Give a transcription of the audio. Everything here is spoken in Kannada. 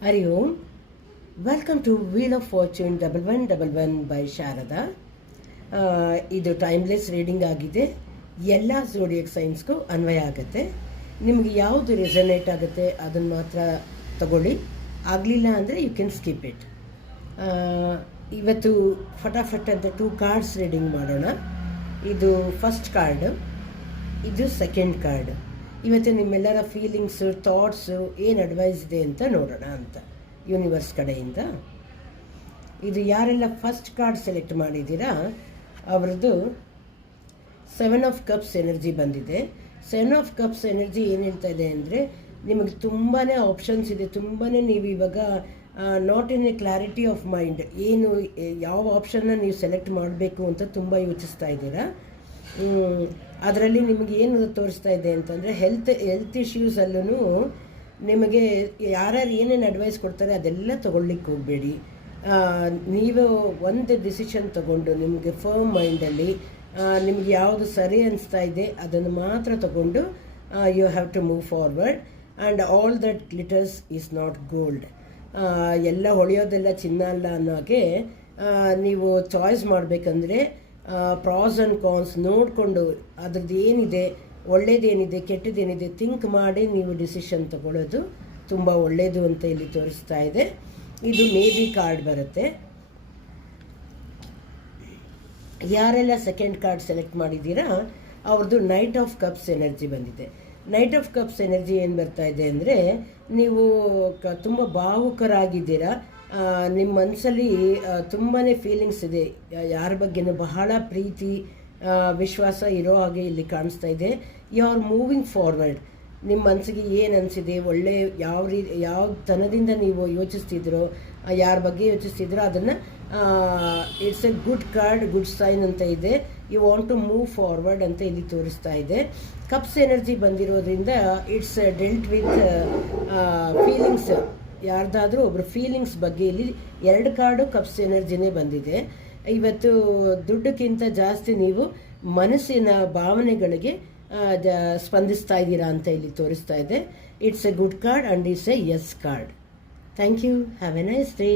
Hari Om. Welcome to Wheel of Fortune 1111 by Sharada. ಇದು ಟೈಮ್ಲೆಸ್ ರೀಡಿಂಗ್ ಆಗಿದೆ. ಎಲ್ಲ ಝೋಡಿಯಕ್ ಸೈನ್ಸ್ಗೂ ಅನ್ವಯ ಆಗುತ್ತೆ. ನಿಮಗೆ ಯಾವುದು ರೆಸನೇಟ್ ಆಗುತ್ತೆ ಅದನ್ನು ಮಾತ್ರ ತಗೊಳ್ಳಿ. ಆಗಲಿಲ್ಲ ಅಂದರೆ ಯು ಕ್ಯಾನ್ ಸ್ಕಿಪ್ ಇಟ್. ಇವತ್ತು ಫಟಾಫಟ್ ಅಂತ 2 ಕಾರ್ಡ್ಸ್ ರೀಡಿಂಗ್ ಮಾಡೋಣ. ಇದು ಫಸ್ಟ್ ಕಾರ್ಡ್, ಇದು ಸೆಕೆಂಡ್ ಕಾರ್ಡ್. ಇವತ್ತು ನಿಮ್ಮೆಲ್ಲರ ಫೀಲಿಂಗ್ಸು, ಥಾಟ್ಸು ಏನು ಅಡ್ವೈಸ್ ಇದೆ ಅಂತ ನೋಡೋಣ ಅಂತ ಯೂನಿವರ್ಸ್ ಕಡೆಯಿಂದ. ಇದು ಯಾರೆಲ್ಲ ಫಸ್ಟ್ ಕಾರ್ಡ್ ಸೆಲೆಕ್ಟ್ ಮಾಡಿದ್ದೀರಾ ಅವರದ್ದು 7 ಆಫ್ ಕಪ್ಸ್ ಎನರ್ಜಿ ಬಂದಿದೆ. 7 ಆಫ್ ಕಪ್ಸ್ ಎನರ್ಜಿ ಏನು ಹೇಳ್ತಾ ಇದೆ ಅಂದರೆ, ನಿಮಗೆ ತುಂಬಾ ಆಪ್ಷನ್ಸ್ ಇದೆ. ತುಂಬಾ ನೀವು ಇವಾಗ not in a clarity of mind. ಏನು ಯಾವ ಆಪ್ಷನ್ನ ನೀವು ಸೆಲೆಕ್ಟ್ ಮಾಡಬೇಕು ಅಂತ ತುಂಬ ಯೋಚಿಸ್ತಾ ಇದ್ದೀರಾ. ಅದರಲ್ಲಿ ನಿಮಗೆ ಏನು ತೋರಿಸ್ತಾ ಇದೆ ಅಂತಂದರೆ, ಹೆಲ್ತ್ ಇಶ್ಯೂಸಲ್ಲೂ ನಿಮಗೆ ಯಾರ್ಯಾರು ಏನೇನು ಅಡ್ವೈಸ್ ಕೊಡ್ತಾರೆ ಅದೆಲ್ಲ ತೊಗೊಳ್ಲಿಕ್ಕೆ ಹೋಗಬೇಡಿ. ನೀವು ಒಂದು ಡಿಸಿಷನ್ ತೊಗೊಂಡು ನಿಮಗೆ ಫರ್ಮ್ ಮೈಂಡಲ್ಲಿ ನಿಮಗೆ ಯಾವುದು ಸರಿ ಅನಿಸ್ತಾ ಇದೆ ಅದನ್ನು ಮಾತ್ರ ತಗೊಂಡು you have to move forward. And all that glitters is not gold. ಎಲ್ಲ ಹೊಳೆಯೋದೆಲ್ಲ ಚಿನ್ನ ಅಲ್ಲ ಅನ್ನೋ ಹಾಗೆ ನೀವು ಚಾಯ್ಸ್ ಮಾಡಬೇಕಂದ್ರೆ ಪ್ರಾಸ್ ಆ್ಯಂಡ್ ಕಾನ್ಸ್ ನೋಡಿಕೊಂಡು ಅದ್ರದ್ದು ಏನಿದೆ, ಒಳ್ಳೇದೇನಿದೆ, ಕೆಟ್ಟದೇನಿದೆ ಥಿಂಕ್ ಮಾಡಿ ನೀವು ಡಿಸಿಷನ್ ತಗೊಳ್ಳೋದು ತುಂಬ ಒಳ್ಳೆಯದು ಅಂತ ಇಲ್ಲಿ ತೋರಿಸ್ತಾ ಇದೆ. ಇದು ಮೇ ಬಿ ಕಾರ್ಡ್ ಬರುತ್ತೆ. ಯಾರೆಲ್ಲ ಸೆಕೆಂಡ್ ಕಾರ್ಡ್ ಸೆಲೆಕ್ಟ್ ಮಾಡಿದ್ದೀರಾ ಅವ್ರದ್ದು ನೈಟ್ ಆಫ್ ಕಪ್ಸ್ ಎನರ್ಜಿ ಬಂದಿದೆ. ನೈಟ್ ಆಫ್ ಕಪ್ಸ್ ಎನರ್ಜಿ ಏನು ಬರ್ತಾ ಇದೆ ಅಂದರೆ, ನೀವು ತುಂಬ ಭಾವುಕರಾಗಿದ್ದೀರಾ. ನಿಮ್ಮ ಮನಸ್ಸಲ್ಲಿ ತುಂಬಾ ಫೀಲಿಂಗ್ಸ್ ಇದೆ. ಯಾರ ಬಗ್ಗೆನೂ ಬಹಳ ಪ್ರೀತಿ ವಿಶ್ವಾಸ ಇರೋ ಹಾಗೆ ಇಲ್ಲಿ ಕಾಣಿಸ್ತಾ ಇದೆ. You are moving forward. ನಿಮ್ಮ ಮನಸ್ಸಿಗೆ ಏನು ಅನಿಸಿದೆ, ಒಳ್ಳೆ ಯಾವ ತನದಿಂದ ನೀವು ಯೋಚಿಸ್ತಿದ್ರೋ, ಯಾರ ಬಗ್ಗೆ ಯೋಚಿಸ್ತಿದ್ರೋ ಅದನ್ನು it's a good card, good sign ಅಂತ ಇದೆ. You want to move forward ಅಂತ ಇಲ್ಲಿ ತೋರಿಸ್ತಾ ಇದೆ. ಕಪ್ಸ್ ಎನರ್ಜಿ ಬಂದಿರೋದ್ರಿಂದ ಇಟ್ಸ್ ಡೆಲ್ಟ್ ವಿತ್ ಫೀಲಿಂಗ್ಸ್. ಯಾರ್ದಾದ್ರೂ ಒಬ್ಬರು ಫೀಲಿಂಗ್ಸ್ ಬಗ್ಗೆ ಇಲ್ಲಿ 2 ಕಾರ್ಡು ಕಪ್ಸ್ ಎನರ್ಜಿನೇ ಬಂದಿದೆ. ಇವತ್ತು ದುಡ್ಡಕ್ಕಿಂತ ಜಾಸ್ತಿ ನೀವು ಮನಸ್ಸಿನ ಭಾವನೆಗಳಿಗೆ ಸ್ಪಂದಿಸ್ತಾ ಇದ್ದೀರಾ ಅಂತ ಇಲ್ಲಿ ತೋರಿಸ್ತಾ ಇದೆ. It's a good card and it's a yes card. Thank you. Have a nice day.